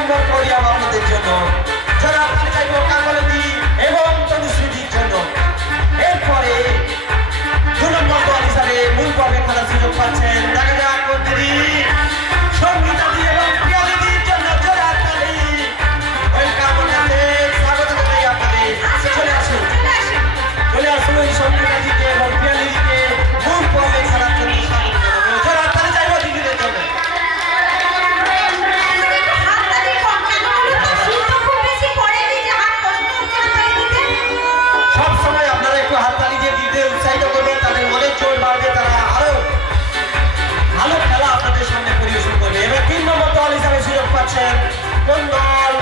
নম্বর podium আপনাদের জন্য যারা আপনারা চাইব কাকলদি এবং তনুশ্রীজির জন্য। এরপরে 2 নম্বর দল হিসাবে মূল পর্বে খেলার সুযোগ পাচ্ছেন। দেখা যাক কোনটি সঙ্গীতাদি এবং প্রিয়াদিদির জন্য জোরে হাততালি। ওয়েলকাম আপনাদের, স্বাগত জানাই আপনাদের। চলে আসুন সঙ্গীতাদিকে এবং প্রিয়াদিদিকে মূল পর্বে খেলার জন্য স্বাগত জানাবো। জোরে হাততালি চাইব দিদিদের জন্য। সবসময় আপনারা একটু হাততালি দিয়ে দিতে উৎসাহিত করবেন, তাদের মনের জোর বাড়বে, তারা আরো ভালো খেলা আপনাদের সামনে পরিবেশন করবে। এবার 3 নম্বর দল হিসাবে সুযোগ পাচ্ছেন কোন দল?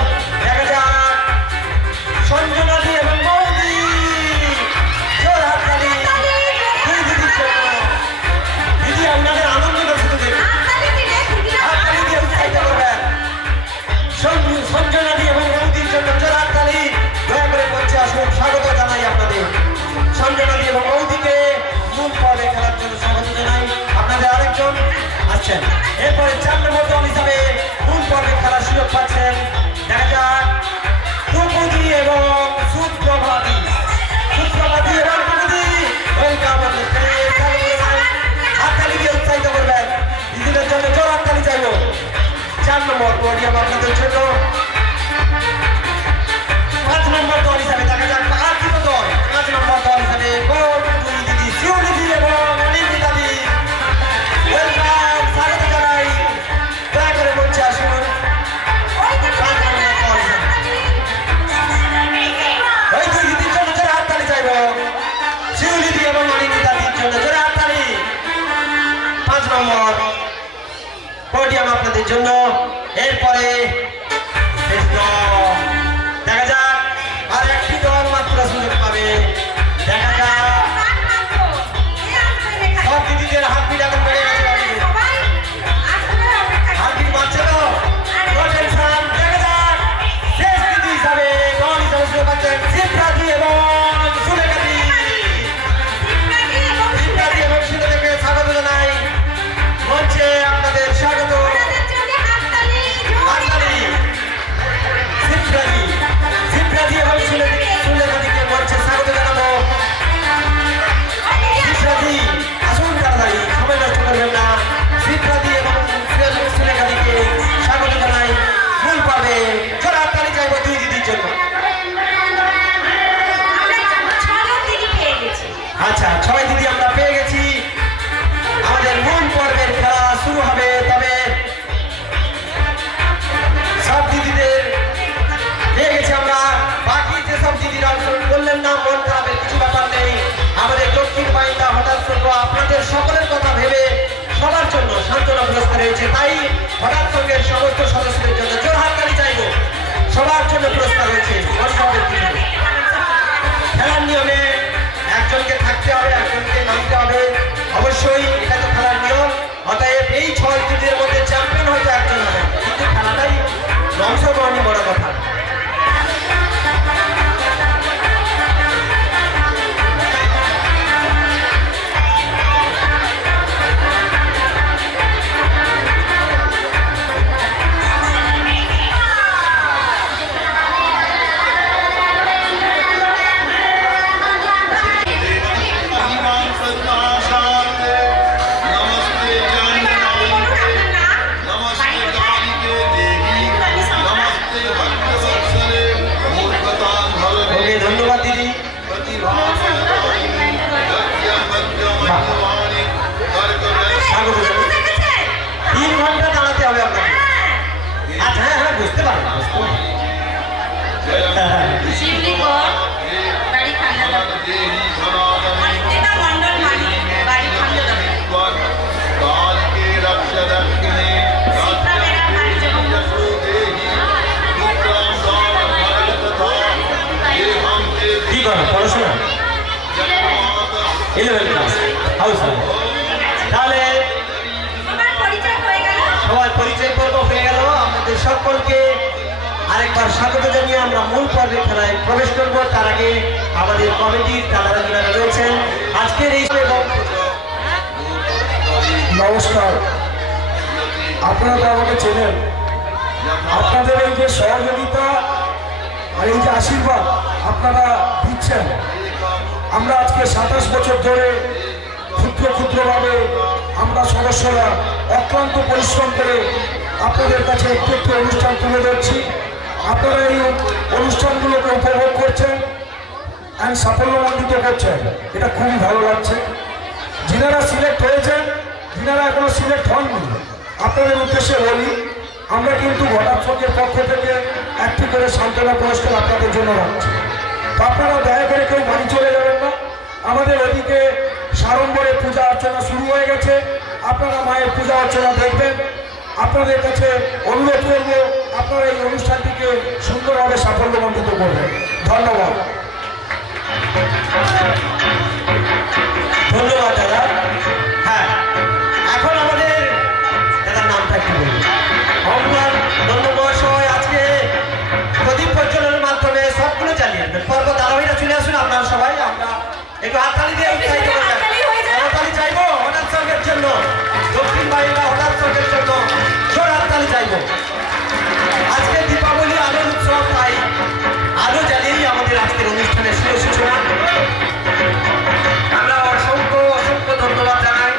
দেখা যাক সঞ্জনাদি এবং বৌদি। জোর হাততালি দুই দিদির জন্য। দিদি আপনাদের আনন্দ শুধু দেখুন, হাততালি দিয়ে উৎসাহিত করবেন। সঞ্জনাদি এবং বৌদির জন্য জোর হাততালি দয়া করে মঞ্চে আসুন। স্বাগত জানাই আপনাদের সঞ্জনাদি এবং বৌদিকে মূল পর্বে খেলার জন্য স্বাগত জানাই। আপনাদের আরেকজন আসছেন। এরপরে 4 নম্বর দল হিসাবে মূল পর্বে খেলার সুযোগ পাচ্ছেন। দেখা যাক দ্রৌপদী এবং সুপ্রভাতী। সুপ্রভাতী এবং দ্রৌপদী, ওয়েলকাম আপনাদের, স্বাগত জানাই। হাততালি দিয়ে উৎসাহিত করবেন। দিদিদের জন্য জোর হাততালি চাইব। 4 নম্বর পডিয়াম আপনাদের জন্য। 5 নম্বর দল হিসাবে দেখা যাক আর্থিক দল। 5 নম্বর দল হিসাবে দুই দিদি শিউলিদি এবং অনিন্দিতাদি। ওয়েলকাম, স্বাগত জানাই। দয়া করে মঞ্চে আসুন। ওই দুই দিদির জন্য জোরে হাততালি চাইব। শিউলিদি এবং অনিন্দিতাদির জন্য জোরে হাততালি। 5 নম্বর পডিয়াম আপনাদের জন্য। এরপরে দেখা যাক আর একটি দল মাত্র সুযোগ পাবে। দেখা যাক সব দিদিদের হাতপিট এখন বেড়ে গেছে, হাতপিট বাড়ছে তো। দেখা যাক শেষ দিদি হিসাবে দল হিসাবে সুযোগ পাচ্ছেন শিবরাজি এবং সুলেখাদি। শিবরাজি এবং সুলেখাকে স্বাগত জানাই মঞ্চে। আপনাদের স্বাগত। শিবরাজি এবং সুলেখাদিকে মঞ্চে স্বাগত জানাবো। শিবরাজি আসুন, তাড়াতাড়ি সময় নষ্ট করবেন না। শিবরাজি এবং সুলেখাদিকে স্বাগত জানাই মূল পর্বে। জোরে হাততালি চাইব দুই দিদির জন্য। আচ্ছা, 6 দিদি আমরা পেয়ে গেছি। আমাদের মূল পর্বের খেলা শুরু হবে। তবে সব দিদিদের পেয়ে গেছি আমরা। বাকি যেসব দিদিরা অংশগ্রহণ করলেন না, মন খারাপের কিছু ব্যাপার নেই। আমাদের দক্ষিণ বাহিনীটা হঠাৎ সঙ্গে আপনাদের সকলের কথা ভেবে সবার জন্য সান্ত্বনা পুরস্কার হয়েছে। তাই হঠাৎ সঙ্গের সমস্ত সদস্যদের জন্য জোর হাততালি চাইব। সবার জন্য পুরস্কার হয়েছে। খেলার নিয়মে একজনকে থাকতে হবে, একজনকে নামতে হবে, অবশ্যই এটা তো খেলার নিয়ম। অতএব এই 6 দিদির মধ্যে চ্যাম্পিয়ন হয়তো একজন হবে, কিন্তু খেলাটাই অংশগ্রহণই বড় কথা। ধন্যবাদ দিদি। 3 ঘন্টা দাঁড়াতে হবে আপনাকে। আচ্ছা, হ্যাঁ হ্যাঁ, বুঝতে পারবেন। কি করো পড়াশোনা? 11 ক্লাস হাউস। তাহলে সবার পরিচয় পর্ব হয়ে গেল। আমাদের সকলকে আরেকবার স্বাগত জানিয়ে আমরা মূল পর্বে খেলায় প্রবেশ করব। তার আগে আমাদের কমিটির তারা যারা রয়েছেন আজকের এই নমস্কার, আপনারা তো আমাকে চেনেন। আপনাদের এই যে সহযোগিতা আর এই যে আশীর্বাদ আপনারা দিচ্ছেন, আমরা আজকে 27 বছর ধরে ক্ষুদ্র ক্ষুদ্রভাবে আমরা সদস্যরা অক্লান্ত পরিশ্রম করে আপনাদের কাছে একটু একটু অনুষ্ঠান তুলে ধরছি। আপনারা এই অনুষ্ঠানগুলোকে উপভোগ করছেন এবং সাফল্যমণ্ডিত করছেন, এটা খুবই ভালো লাগছে। যিনারা সিলেক্ট হয়েছেন, যিনারা এখনো সিলেক্ট হননি, আপনাদের উদ্দেশ্যে বলি, আমরা কিন্তু ঘটার চোখের পক্ষ থেকে একটি করে সান্ত্বনা পুরস্কার আপনাদের জন্য রাখছি। তো আপনারা দয়া করে কেউ বাড়ি চলে যাবেন না। আমাদের ওদিকে সাড়ম্বরে পূজা অর্চনা শুরু হয়ে গেছে, আপনারা মায়ের পূজা অর্চনা দেখবেন। আপনাদের কাছে অনুরোধ করব, আপনারা এই অনুষ্ঠানটিকে সুন্দরভাবে সাফল্যমণ্ডিত করবেন। ধন্যবাদ। ধন্যবাদ দাদা। হ্যাঁ, এখন আমাদের দাদার নামটা একটু বলুন। অমলান নন্দ মহাশয় আজকে প্রদীপ প্রজ্বলনের মাধ্যমে সবগুলো চালিয়ে পর্ব ধারাবাহিকরা চলে আসুন। আপনারা সবাই আমরা একটু হাততালি দিয়ে উৎসাহিত করবেন। হাততালি চাইবো হঠাৎ সঙ্গের জন্য, দক্ষিণ বাহিনীরা হঠাৎ সঙ্গের জন্য জোর হাততালি চাইবো। আজকে দীপাবলি আলোর উৎসব, তাই আলো জ্বালিয়েই আমাদের আজকের অনুষ্ঠানের শুভ সূচনা। আমরা অসংখ্য অসংখ্য ধন্যবাদ জানাই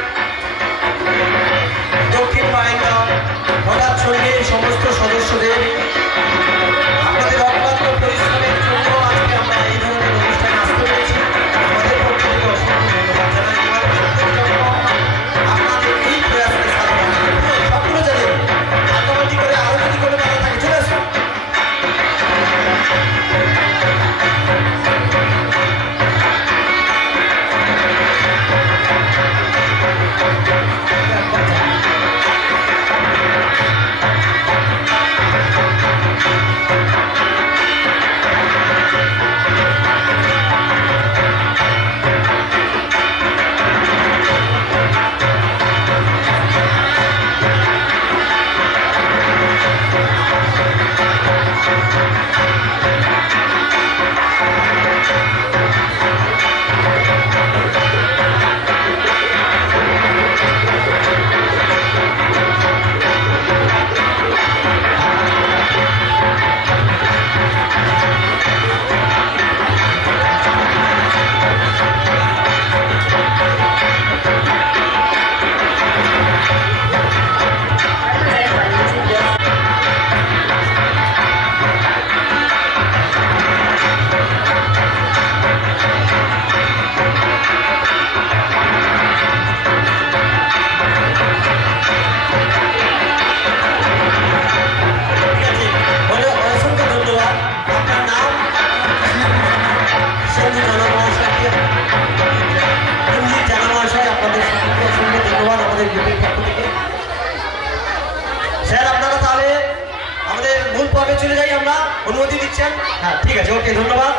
দক্ষিণ বাহিনী হঠাৎ সঙ্গে সমস্ত সদস্যদের। আপনাদের অক্লান্ত পরিশ্রমের জন্য আজকে আমরা এই ধরনের অনুষ্ঠানে আসতে পেরেছি। আমাদের পক্ষ থেকে অসংখ্য ধন্যবাদ জানাই। আপনাদের এই প্রয়াসকে সবগুলো জানেন আত্মবাদী করে আরো যদি কোনো কথা থাকে চলে আসুন। স্যার আপনারা তাহলে আমাদের মূল পর্বে চলে যাই, আমরা অনুমতি দিচ্ছেন? হ্যাঁ ঠিক আছে, ওকে ধন্যবাদ।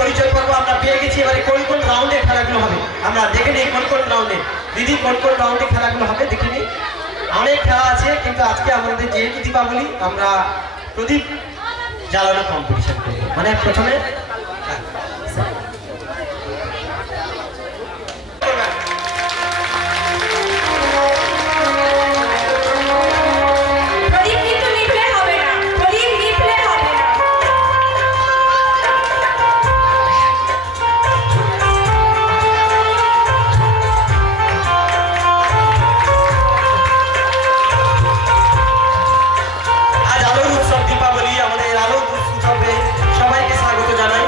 পরিচয় পর্ব আমরা পেয়ে গেছি। এবারে কোন কোন রাউন্ডে খেলাগুলো হবে আমরা দেখে নিই। কোন কোন রাউন্ডে দিদি কোন কোন রাউন্ডে খেলাগুলো হবে দেখে নিই। অনেক খেলা আছে, কিন্তু আজকে আমাদের যেহেতু দীপাবলি আমরা প্রদীপ জ্বালানো কম্পিটিশন করবো। মানে প্রথমে সবাইকে স্বাগত জানাই।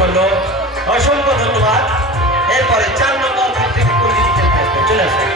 করলো, অসংখ্য ধন্যবাদ। এরপরে 4 নম্বর বুথ থেকে কোন দিদি খেলতে আসবে, চলে আসবে।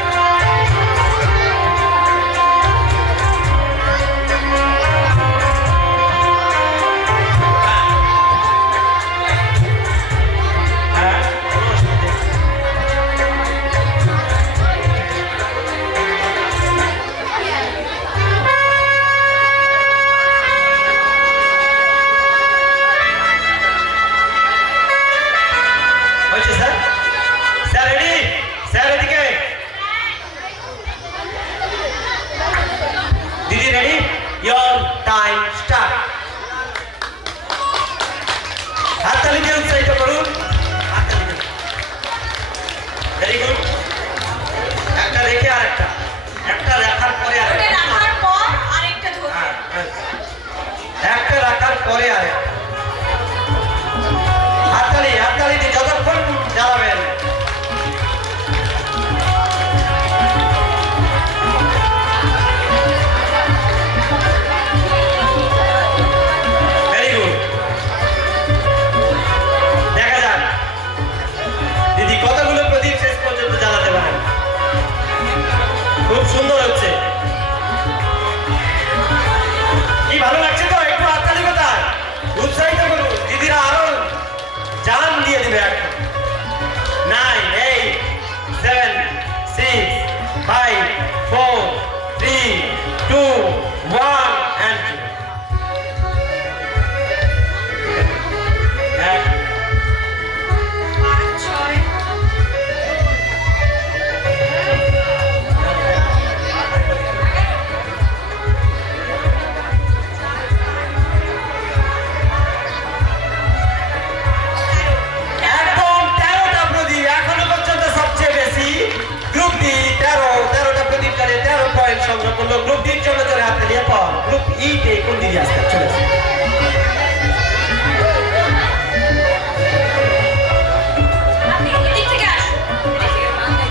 গ্রুপ ডির জন্য চলে হাতে নিয়ে পর গ্রুপ ই তে কোন দিদি আসতে চলে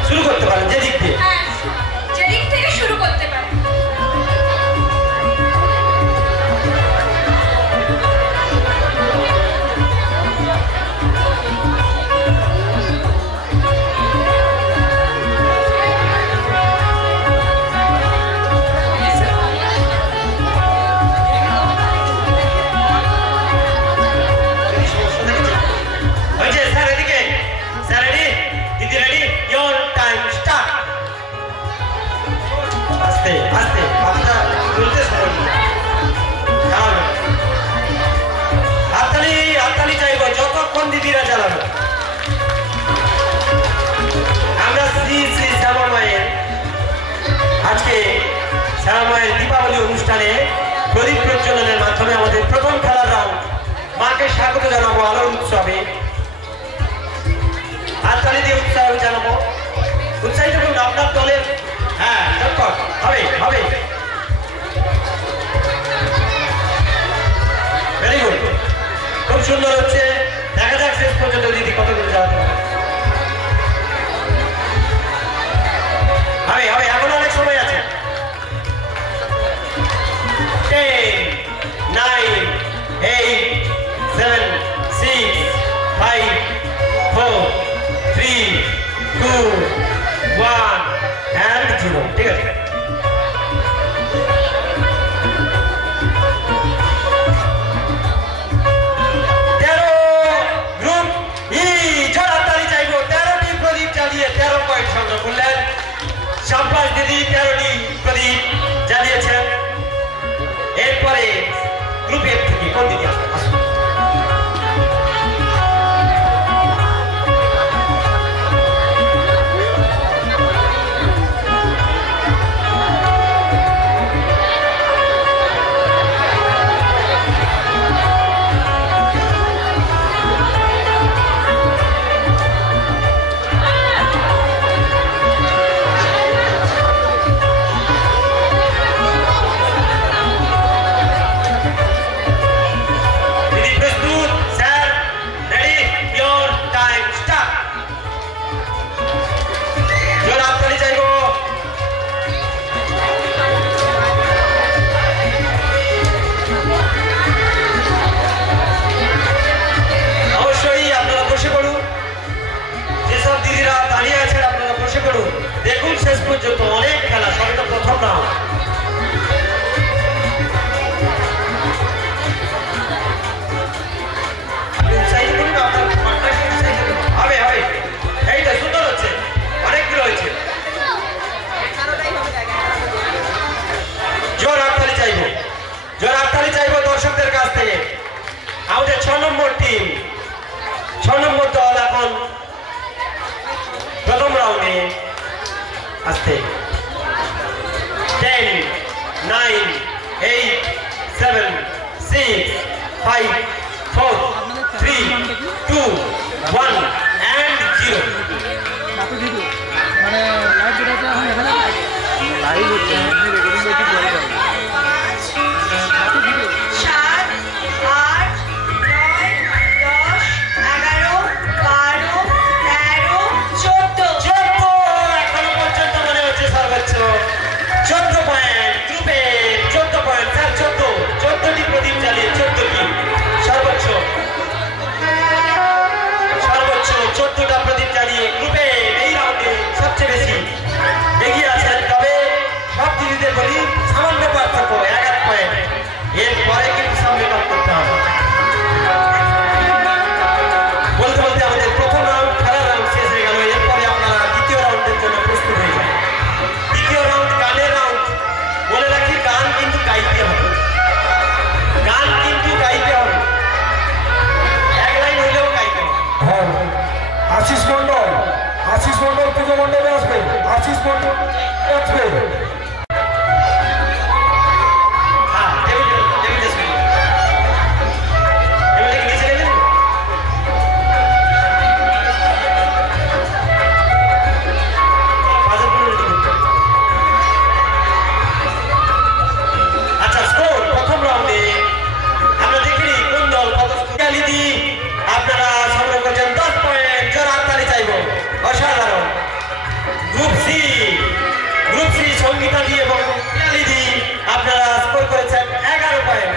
শুরু করতে পারেন যে দিক দিয়ে, যে দিক থেকে শুরু করতে পারেন। যতক্ষণ দিদিরা চালাবে। আমরা শ্রী শ্রী শ্যামা মায়ের আজকে শ্যামা মায়ের দীপাবলি অনুষ্ঠানে প্রদীপ প্রজ্বলনের মাধ্যমে আমাদের প্রথম খেলার রাউন্ড মাকে স্বাগত জানাবো আলোর উৎসবে। হাততালি দিয়ে উৎসাহ জানাবো, উৎসাহিত করুন আপনার দলের। হ্যাঁ হবে হবে, ভেরি গুড, খুব সুন্দর হচ্ছে। দেখা যাক শেষ পর্যন্ত দিদি কত দূর যাওয়া হবে। হবে এখন অনেক সময় আছে। 10, 9, 8, 7, 6, 5, 4, 3, 2, 1 and 0। ঠিক আছে, জোর হাততালি চাইবো, জোর হাততালি চাইবো দর্শকদের কাছ থেকে। আমাদের 6 নম্বর টিম, 6 নম্বর দল এখন প্রথম রাউন্ডে আসছে। 10, 9, 8, 7, 6, 5, 4, 3, 2, 1 and 0. মানে লাইভ যেটা এখন দেখা যায় লাইভ হচ্ছে আপনি রেকর্ডিং করতে পরে যাবেন 7, 8, 9, 10, 11, 12, 13, 14 এখনো পর্যন্ত মনে হচ্ছে সর্বোচ্চ 14 পয়েন্ট গ্রুপে, 14 পয়েন্ট স্যার, 14টি প্রদীপ জ্বালিয়ে 14টি সর্বোচ্চ 14টা প্রদীপ জ্বালিয়ে গ্রুপে এই রাউন্ডে সবচেয়ে বেশি এগিয়ে আছেন। তবে সব দিদিদের বলি সামান্য পার্থক্য 11 পয়েন্ট, এরপরে কিন্তু সামনে টপ করতে হবে। বলতে বলতে আমাদের প্রথম রাউন্ড খেলার রাউন্ড শেষ হয়ে গেল। এরপরে আপনারা দ্বিতীয় রাউন্ডের জন্য প্রস্তুত হয়ে যান। দ্বিতীয় রাউন্ড গানের রাউন্ড। বলে রাখি গান কিন্তু গাইতে হবে, গান কিন্তু গাইতে হবে, এক লাইন হইলেও গাইতে হবে। হ্যাঁ, আশিস মন্ডল, আশিস মন্ডল পুজো মন্ডলে আসবে, আশিস মন্ডল আসবে। হ্যাঁ, টেবিল নিচে নেবেন। আচ্ছা, স্কোর প্রথম রাউন্ডে আমরা দেখিনি কোন দল কত দিদি আপনারা সংগ্রহ করছেন 10 পয়েন্ট। জোর হাততালি চাইবো, অসাধারণ। গ্রুপ সি সঙ্গীতা দি এবং পিয়ালিদি আপনারা স্কোর করেছেন 11 পয়েন্ট।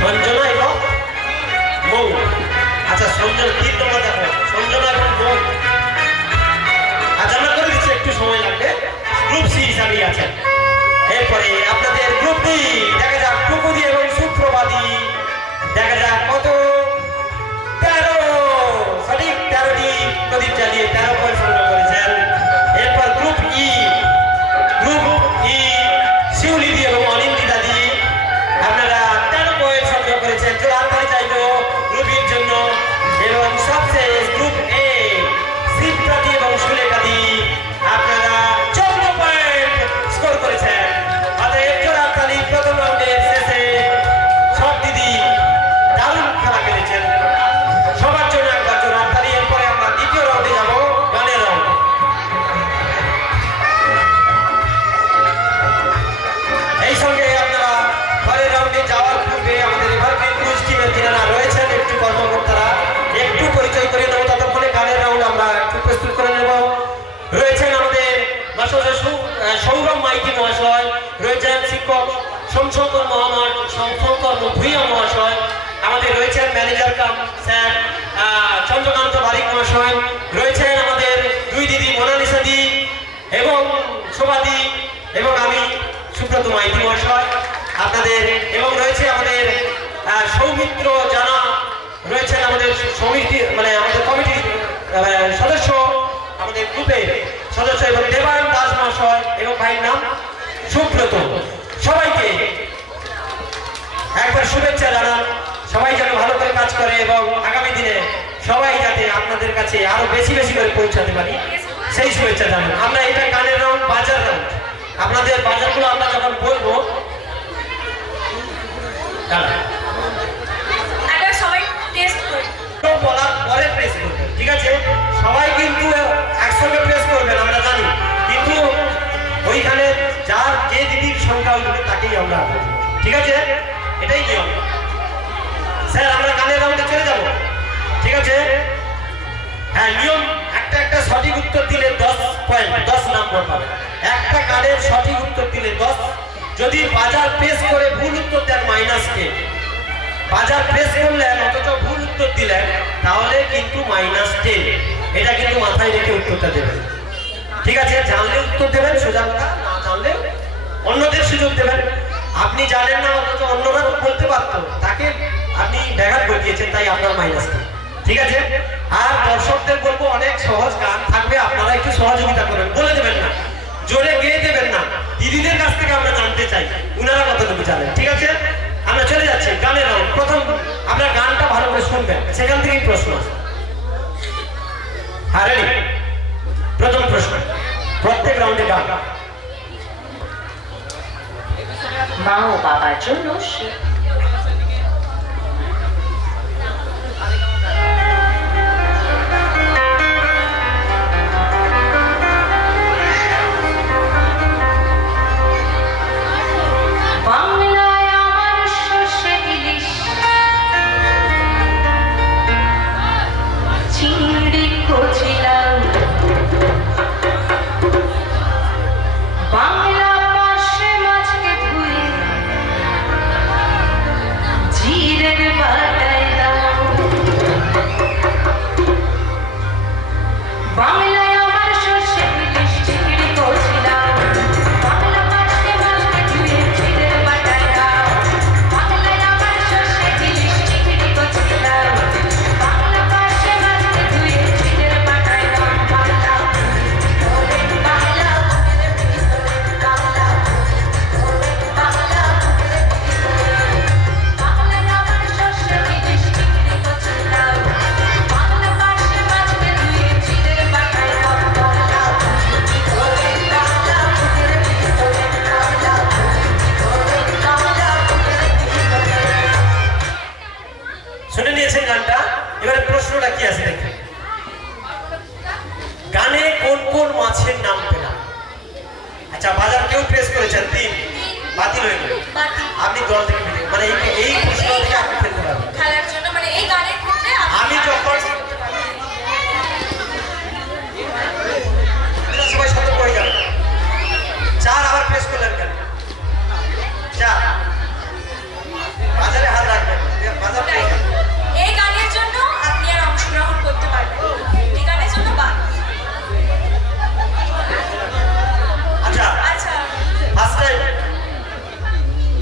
সঞ্জনা এবং মৌ, আচ্ছা সঞ্জনা 3 নম্বর দেখো, সঞ্জনা এবং মৌ। আচ্ছা আমরা করে দিচ্ছি, একটু সময় লাগবে। গ্রুপ সি হিসাবে আছেন। এরপরে আপনাদের গ্রুপ ডি দেখা যাক টুকুদি এবং সুপ্রবাদী, দেখা যাক কত 13, সঠিক 13টি প্রদীপ জ্বালিয়ে 13 পয়েন্ট সংগ্রহ করেছেন। এরপর গ্রুপ ই শিউলিদি এবং অনিন্দিতা দি আপনারা 13 পয়েন্ট সংগ্রহ করেছেন। জোর হাততালি চাইবো গ্রুপ ইর জন্য। এবং সবশেষ গ্রুপ এ শিবপ্রতি এবং সুলেখাদি আপনারা 14 পয়েন্ট স্কোর করেছেন। অতএব জোর হাততালি। প্রথম রাউন্ডের শেষে সব দিদি দারুণ খেলা খেলেছেন, সবার জন্য একবার জোর হাততালি। এরপরে আমরা দ্বিতীয় রাউন্ডে যাব, গানের রাউন্ড। এই সঙ্গে আপনারা পরের রাউন্ডে যাওয়ার পূর্বে আমাদের এভারগ্রিন ক্রুজ টিমের যারা রয়েছেন একটু কর্মকর্তারা একটু পরিচয় করে নেব। ততক্ষণে গানের রাউন্ড আমরা একটু প্রস্তুত করে নেব। রয়েছেন আমাদের সৌরভ মাইতি মহাশয়, রয়েছেন শিক্ষক সোমশঙ্কর ভূঁইয়া মহাশয়, আমাদের রয়েছেন ম্যানেজার কাম স্যার চন্দ্রকান্ত বারিক মহাশয়, রয়েছেন আমাদের দুই দিদি মোনালিসা দি এবং শোভাদি এবং আমি সুব্রত মাইতি মহাশয় আপনাদের, এবং রয়েছে আমাদের সৌমিত্র জানা, রয়েছেন আমাদের সমিতি মানে আমাদের কমিটির সদস্য, আমাদের গ্রুপের সদস্য এবং দেবায়ন দাস মহাশয় এবং ভাইয়ের নাম সুব্রত। সবাইকে একবার শুভেচ্ছা জানান। সবাই যেন ভালো করে কাজ করে এবং আগামী দিনে সবাই যাতে আপনাদের কাছে আরো বেশি বেশি করে পৌঁছাতে পারি সেই শুভেচ্ছা জানান। আমরা এটা গানের রাউন্ড, বাজার রাউন্ড। আপনাদের বাজারগুলো আমরা যখন বলবো সবাই টেস্ট করি, বলার পরে প্রেস করবেন, ঠিক আছে? সবাই কিন্তু একসঙ্গে প্রেস করবেন আমরা জানি, কিন্তু ওইখানে যার যে দিদির সংখ্যা হবে তাকেই আমরা বলবো, ঠিক আছে? এটাই নিয়ম। স্যার আমরা গানের রাউন্ডে চলে যাব, ঠিক আছে? হ্যাঁ, নিয়ম একটা সঠিক উত্তর দিলে 10 পয়েন্ট, 10 নম্বর পাবে। একটা গানের সঠিক উত্তর দিলে 10, যদি বাজার প্রেস করে ভুল উত্তর দেন -10, বাজার প্রেস করলেন অথচ ভুল উত্তর দিলেন তাহলে কিন্তু -10। এটা কিন্তু মাথায় রেখে উত্তরটা দেবেন, ঠিক আছে? জানলে উত্তর দেবেন সোজা কথা, না জানলে অন্যদের সুযোগ দেবেন। আপনি জানেন না অথচ অন্যরা বলতে পারতো, তাকে আপনি ব্যাঘাত ঘটিয়েছেন, তাই আপনার -10, ঠিক আছে? আর দর্শকদের বলবো অনেক সহজ গান থাকবে, আপনারা একটু সহযোগিতা করেন, বলে দেবেন না জোরে গেয়ে দেবেন না, দিদিদের কাছ থেকে আমরা জানতে চাই উনারা কতটুকু জানেন। ঠিক আছে, আমরা চলে যাচ্ছি গানের রাউন্ড। প্রথম আমরা গানটা ভালো করে শুনবেন, সেখান থেকেই প্রশ্ন আছে। হ্যাঁ, রেডি? প্রথম প্রশ্ন, প্রত্যেক রাউন্ডে গান। মা ও বাবার জন্য বাংলায় আমার সর্ষে ইলিশ চিংড়ি কচিলাম, বাংলা পাশে মাছকে ধুয়ে জিরের বাটায় দাও। বাংলায় আমার সর্ষে ইলিশ চিংড়ি কচিলাম, বাংলা পাশে মাছকে ধুয়ে জিরের বাটায় দাও। বাংলায় আমার সর্ষে ইলিশ চিংড়ি কচিলাম, বাংলা পাশে মাছকে ধুয়ে জিরের বাটায় দাও। বাংলা বাংলা শুনে নিয়েছেন গানটা, এবারে প্রশ্নটা কি আছে দেখেন। গানে কোন কোন মাছের নাম পেলাম? আচ্ছা, বাজার কেউ প্রেস করেছেন, 3 বাতিল হয়ে গেল। আপনি দল থেকে বেরিয়ে, মানে এই প্রশ্ন থেকে আপনি খেলতে পারবেন খেলার জন্য, মানে এই গানের ক্ষেত্রে আমি যখন সবাই সতর্ক হয়ে যাবে। 4 আবার প্রেস করলেন কেন? 4 বাজারে হাত রাখবেন, বাজার পেয়ে যাবেন। এই গানের জন্য আপনি আর অংশগ্রহণ করতে পারবেন, এই গানের জন্য বাদ। আচ্ছা, আচ্ছা, ফার্স্ট টাইম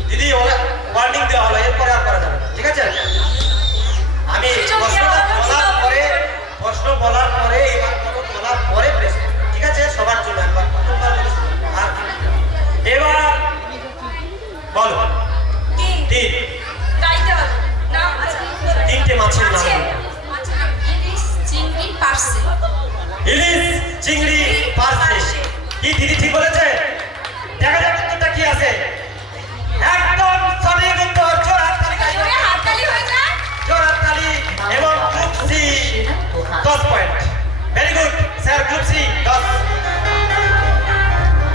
দিদি ওয়ার্নিং দেওয়া হলো, এরপরে আর করা যাবে না। ঠিক আছে, আমি প্রশ্ন বলার পরে এবার বলার পরে প্রেস, ঠিক আছে, সবার জন্য একবার প্রথমবার বলে আর এবার বলো। 3 গাইতে হবে না? আচ্ছা, 3টে মাছের নাম আছে। বলো। ইলিশ, চিংড়ি, পার্সে। ইলিশ, চিংড়ি, পার্সে। কি দিদি ঠিক বলেছে? দেখা যাক উত্তরটা কি আছে। একদম সঠিক উত্তর। জোর হাততালি, জোরে হাততালি হয়ে যায়। জোর হাততালি। এবং group C 10 point. Very good sir, group C 10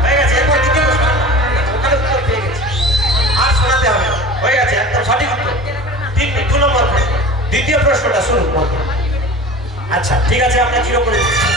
হয়ে গেছে। এরপর দ্বিতীয় প্রশ্ন, ওখানে উত্তর পেয়ে গেছে, আর শোনাতে হবে না। হয়ে গেছে, একদম সঠিক উত্তর। 2 নম্বর প্রশ্ন, দ্বিতীয় প্রশ্নটা শুনুন। আচ্ছা, ঠিক আছে, আমরা 0 করে দিচ্ছি।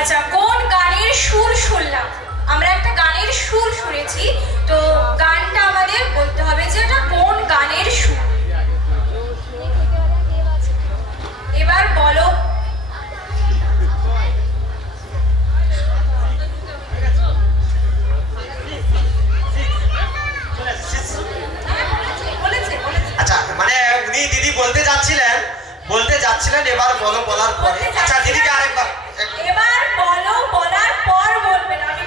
আচ্ছা, কোন গানের সুর শুনলাম? আমরা একটা গানের সুর শুনেছি, তো গানটা আমাদের বলতে হবে যে এটা কোন গানের সুর। এবার বলো। আচ্ছা, মানে উনি দিদি বলতে যাচ্ছিলেন এবার বলো বলার পরে। আচ্ছা দিদিকে আরেকবার। এবার বলো বলার পর বলবেন। আমি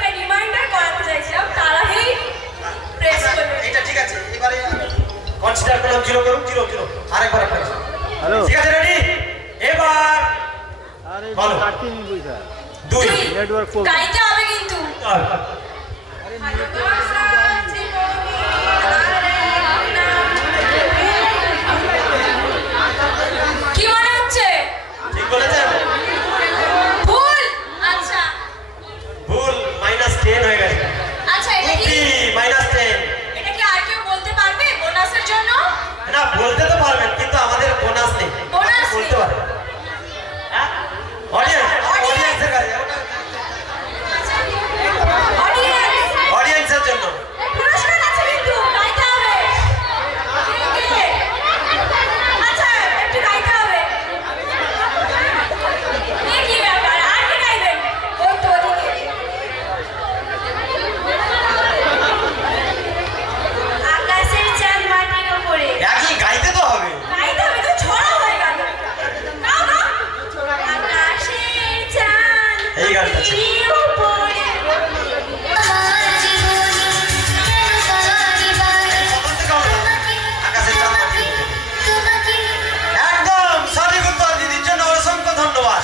জিরো জিরো আরেকবার প্রেস হ্যালো ঠিক আছে রেডি এবার আরে বলো। কাটতে নি পয়সা দুই নেটওয়ার্ক প্রবলেম গাইতে হবে কিন্তু চল। কি মনে হচ্ছে ঠিক বলেছেন ভুল আচ্ছা ভুল -10 হয়ে গেছে আচ্ছা এটা কি -10 এটা কি আর কেউ বলতে পারবে বোনাসের জন্য না বলতে তো পারবেন কিন্তু আমাদের বোনাস নেই বোনাস নেই। বলতে পারবেন হ্যাঁ অডিয়েন্স অডিয়েন্সের কাছে অডিয়েন্স অডিয়েন্সের জন্য পুরস্কার আছে কিন্তু গাইতে হবে আচ্ছা একটু গাইতে হবে কি ব্যাপার আর কি গাইবেন ওই তো ওদিকে আকাশের চাঁদ মাটির উপরে একই গাইতে তো হবে গাইতে হবে তো ছড়া হয়ে গেল গাও গাও আকাশের চাঁদ এই গানটা ছিল। মাটির উপরে আকাশের চাঁদ মাটির উপরে। একদম সঠিক উত্তর দিদির জন্য অসংখ্য ধন্যবাদ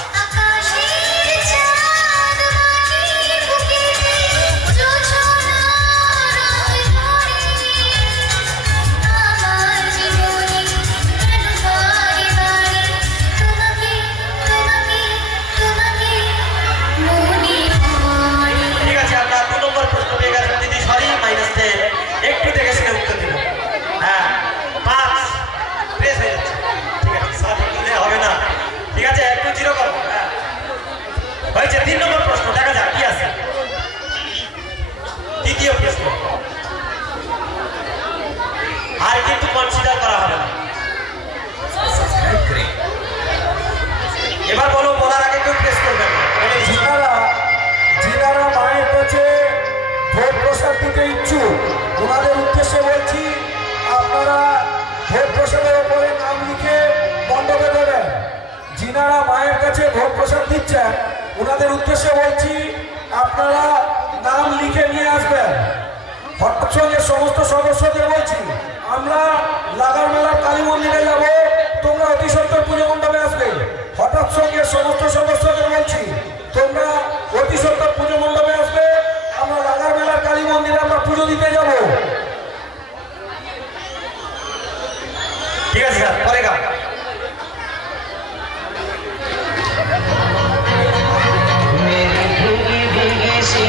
ঠিক আছে আমরা 2 নম্বর প্রশ্ন পেয়ে গেছেন দিদি সরি -10 একটু দেখে শুনে উত্তর দিন হ্যাঁ 5 প্রেস হয়ে যাচ্ছে ঠিক আছে সঠিক দিলে হবে না ঠিক আছে একটু জিরো করো হ্যাঁ হয়েছে 3 নম্বর প্রশ্ন দেখা যাক কি আছে দ্বিতীয় প্রশ্ন আর কিন্তু কনসিডার করা হবে না এবার বলো বলার আগে কেউ প্রেস করবেন না বলে দিচ্ছি। যিনারা মায়ের কাছে ভোগ প্রসাদ দিতে ইচ্ছুক ওনাদের উদ্দেশ্যে বলছি আপনারা ভোগ প্রসাদের ওপরে নাম লিখে মণ্ডপে দেবেন যিনারা মায়ের কাছে ভোগ প্রসাদ দিচ্ছেন ওনাদের উদ্দেশ্যে বলছি আপনারা নাম লিখে নিয়ে আসবেন হঠাৎ সঙ্গে সমস্ত সদস্যদের বলছি আমরা লাগার মেলার কালী মন্দিরে যাব তোমরা অতি সত্তর পুজো মণ্ডপে আসবে হঠাৎ সঙ্গে সমস্ত সদস্যদের বলছি তোমরা অতি সত্তর পুজো মণ্ডপে আসবে আমরা লাগার মেলার কালী মন্দিরে আমরা পুজো দিতে যাব ঠিক আছে স্যার পরে গা मेरी भीगी भीगी सी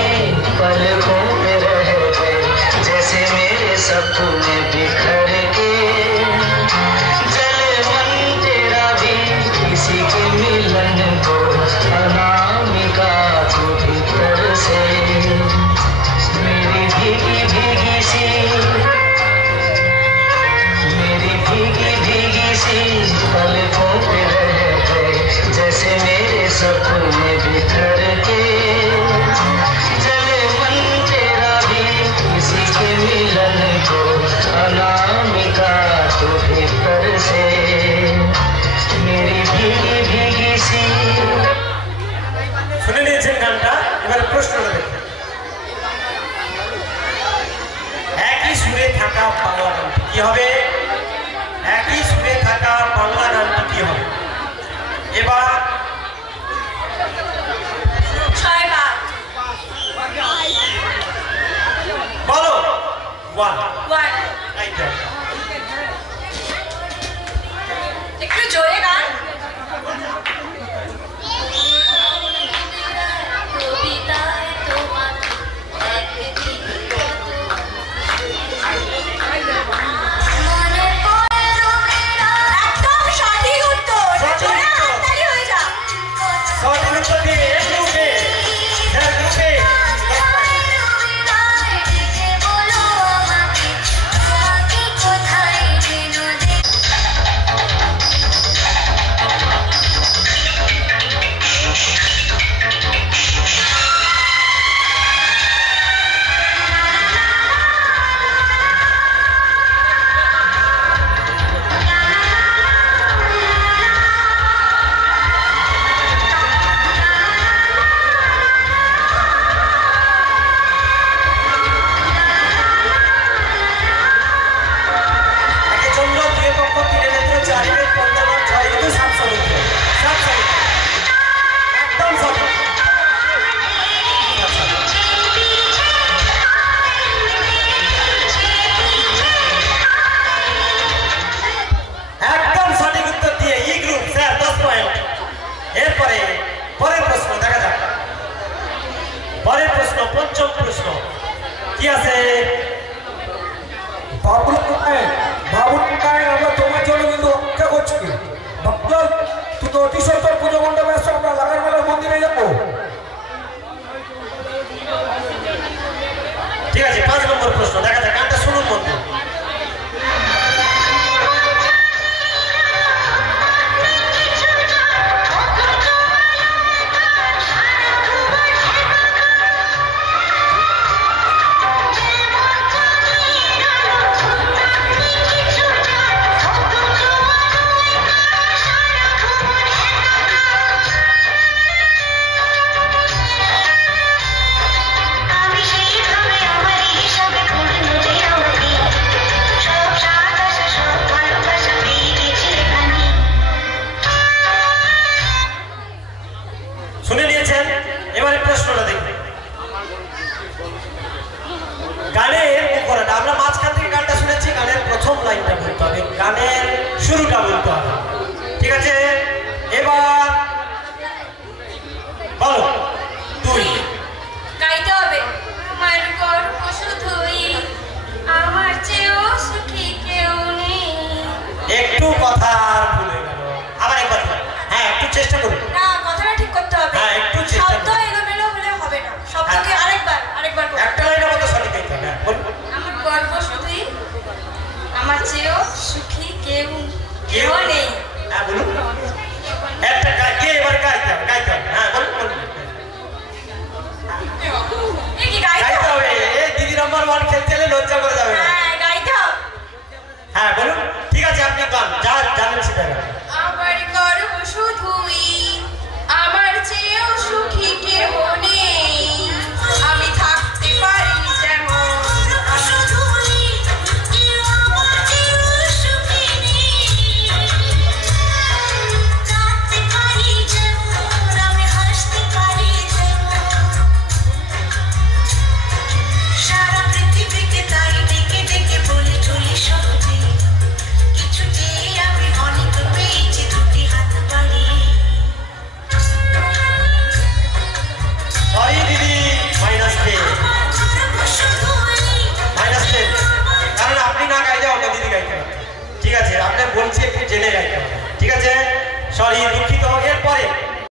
पलकों में रह गए जैसे मेरे सपने बिखर के जले मन तेरा भी किसी के मिलन को अनामिका को भीतर से मेरी भीगी भीगी सी पलकों पे रह गए जैसे मेरे सपने बिखर के चले मन तेरा भी किसी के मिलन को अनामिका तो भीतर से मेरी भीगी भीगी सी শুনে নিয়েছেন গানটা এবার প্রশ্নটা দেখুন একই সুরে থাকা বাংলা গানটি কি হবে একই সুরে থাকা বাংলা গানটি কি হবে এবার 6 বার বলো 1 1 রাইট একটু জোরে গান কবিতায় তোমার একদিন মনে পড়ে একদম সঠিক উত্তর জোরে হাততালি হয়ে যা সঠিক উত্তর দিয়ে এক গ্রুপে এক গ্রুপে বাবুল নারায়ণ, আমরা তোমার জন্য কিন্তু অপেক্ষা করছি। বাবুলাল, তুই তো অতি সত্তর পুজো মণ্ডপে আসছো, আমরা লাগার মেলার মন্দিরে যাবো। ঠিক আছে, 5 নম্বর প্রশ্ন, দেখা যাক গানটা শুনুন বন্ধু। শুনে নিয়েছেন, এবারে প্রশ্নটা দেখবেন। গানের মুখরাটা আমরা মাঝখান থেকে গানটা শুনেছি, গানের প্রথম লাইনটা বলতে হবে, গানের শুরুটা বলতে হবে। ঠিক আছে, এবার বলো। 2 গাইতে হবে আমার গর্ব শুধুই, আমার চেয়েও সুখী কেউ নেই। একটু কথা আর ভুলে গেল, আবার একবার বলো। হ্যাঁ, একটু চেষ্টা করুন। না, কথাটা ঠিক করতে হবে। হ্যাঁ, একটু চেষ্টা শব্দ করুন। এলোমেলো হলে হবে না, শব্দকে আরেকবার করো। একটা লাইনের মতো সঠিক গাইতে হবে। হ্যাঁ, বলুন। আমার গর্ব শুধুই, আমার চেয়েও সুখী কেউ নেই। হ্যাঁ, বলুন। একটা গাইতে এবার গাইতে হবে, গাইতে হবে। হ্যাঁ, বলুন বলুন। এ কি গাইতে গাইতে হবে? হবে। এই দিদি নাম্বার 1 খেলতে এলে লজ্জা করে যাবে না। হ্যাঁ, গাইতে হবে। হ্যাঁ, বলুন। ঠিক আছে, আপনি গান যা জানেন সেটা গান। আমার গর্ব শুধুই, আমার চেয়েও সুখী কেউ নেই। আমি থাকতে পারি যেমন, সারা পৃথিবীকে তাই ডেকে ডেকে বলে চলি সহজে, কিছুতে আমি অনেক পেয়েছি দুটি হাত বাড়িয়ে। সরি দিদি, -10 -10, কারণ আপনি না গাইলে অন্য দিদি গাইতে হবে। ঠিক আছে, আপনি বলছি একটু জেনে গাইতে হবে। ঠিক আছে, সরি, দুঃখিত। এরপরে